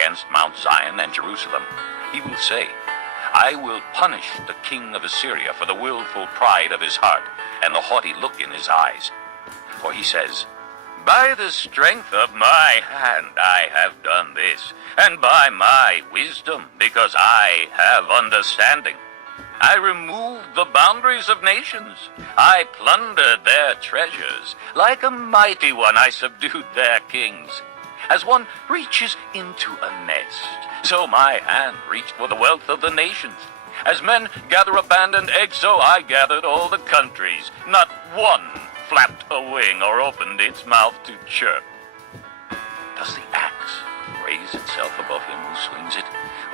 against Mount Zion and Jerusalem, he will say, I will punish the king of Assyria for the willful pride of his heart and the haughty look in his eyes. For he says, by the strength of my hand I have done this, and by my wisdom, because I have understanding. I removed the boundaries of nations. I plundered their treasures. Like a mighty one, I subdued their kings. As one reaches into a nest, so my hand reached for the wealth of the nations. As men gather abandoned eggs, so I gathered all the countries. Not one flapped a wing or opened its mouth to chirp. Does the axe raise itself above him who swings it,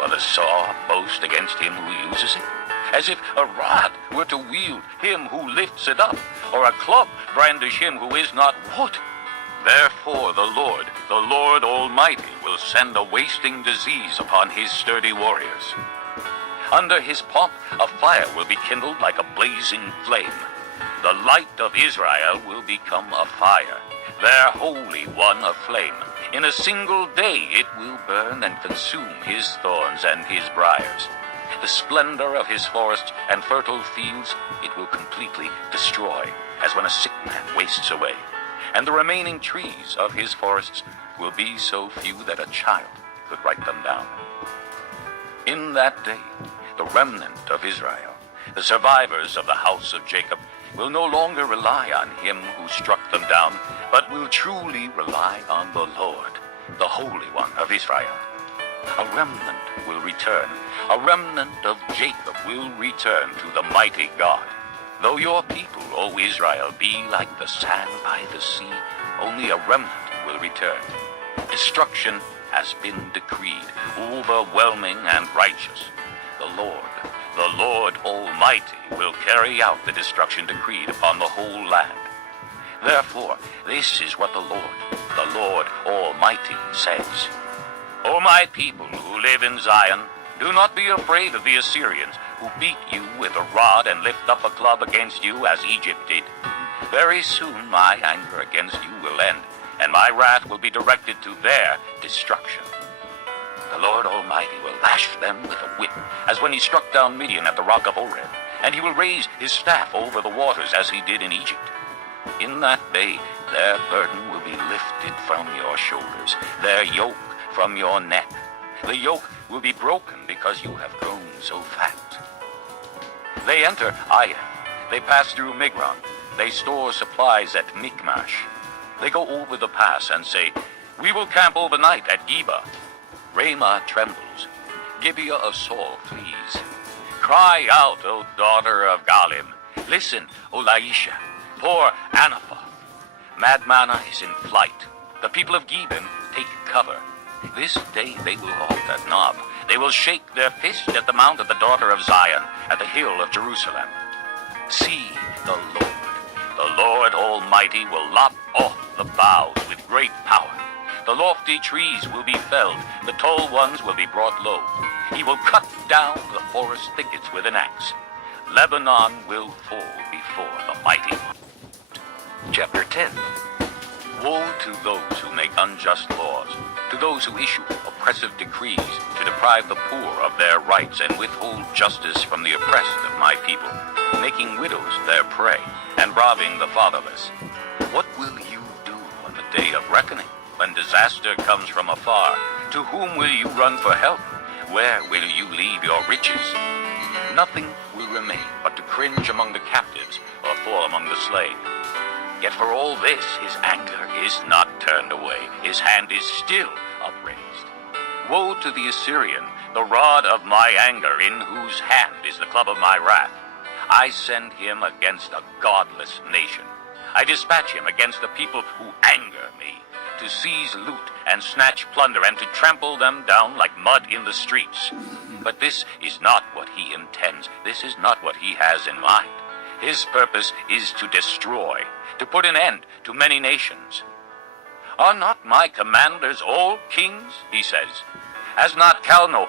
or the saw boast against him who uses it? As if a rod were to wield him who lifts it up, or a club brandish him who is not wood. Therefore the Lord Almighty, will send a wasting disease upon his sturdy warriors. Under his pomp a fire will be kindled like a blazing flame. The light of Israel will become a fire, their Holy One a flame. In a single day it will burn and consume his thorns and his briars. The splendor of his forests and fertile fields it will completely destroy, as when a sick man wastes away. And the remaining trees of his forests will be so few that a child could write them down. In that day, the remnant of Israel, the survivors of the house of Jacob, will no longer rely on him who struck them down, but will truly rely on the Lord, the Holy One of Israel. A remnant will return. A remnant of Jacob will return to the mighty God. Though your people, O Israel, be like the sand by the sea, only a remnant will return. Destruction has been decreed, overwhelming and righteous. The Lord Almighty, will carry out the destruction decreed upon the whole land. Therefore, this is what the Lord Almighty says. O my people who live in Zion, do not be afraid of the Assyrians, who beat you with a rod and lift up a club against you as Egypt did. Very soon my anger against you will end, and my wrath will be directed to their destruction. The Lord Almighty will lash them with a whip, as when he struck down Midian at the rock of Horeb, and he will raise his staff over the waters as he did in Egypt. In that day their burden will be lifted from your shoulders, their yoke from your neck. The yoke will be broken because you have grown so fat. They enter Aiah. They pass through Migron. They store supplies at Michmash. They go over the pass and say, we will camp overnight at Geba. Ramah trembles. Gibeah of Saul flees. Cry out, O daughter of Galim. Listen, O Laisha. Poor Anathoth. Madmannah is in flight. The people of Gebim take cover. This day they will halt at Nob. They will shake their fist at the mount of the daughter of Zion, at the hill of Jerusalem. See, the Lord Almighty will lop off the boughs with great power. The lofty trees will be felled, the tall ones will be brought low. He will cut down the forest thickets with an axe. Lebanon will fall before the mighty one. Chapter 10. Woe to those who make unjust laws, to those who issue oppressive decrees to deprive the poor of their rights and withhold justice from the oppressed of my people, making widows their prey and robbing the fatherless. What will you do on the day of reckoning, when disaster comes from afar? To whom will you run for help? Where will you leave your riches? Nothing will remain but to cringe among the captives or fall among the slain. Yet for all this his anger is not turned away, his hand is still upraised. Woe to the Assyrian, the rod of my anger, in whose hand is the club of my wrath. I send him against a godless nation. I dispatch him against the people who anger me, to seize loot and snatch plunder and to trample them down like mud in the streets. But this is not what he intends. This is not what he has in mind. His purpose is to destroy, to put an end to many nations. Are not my commanders all kings, he says? Has not Calno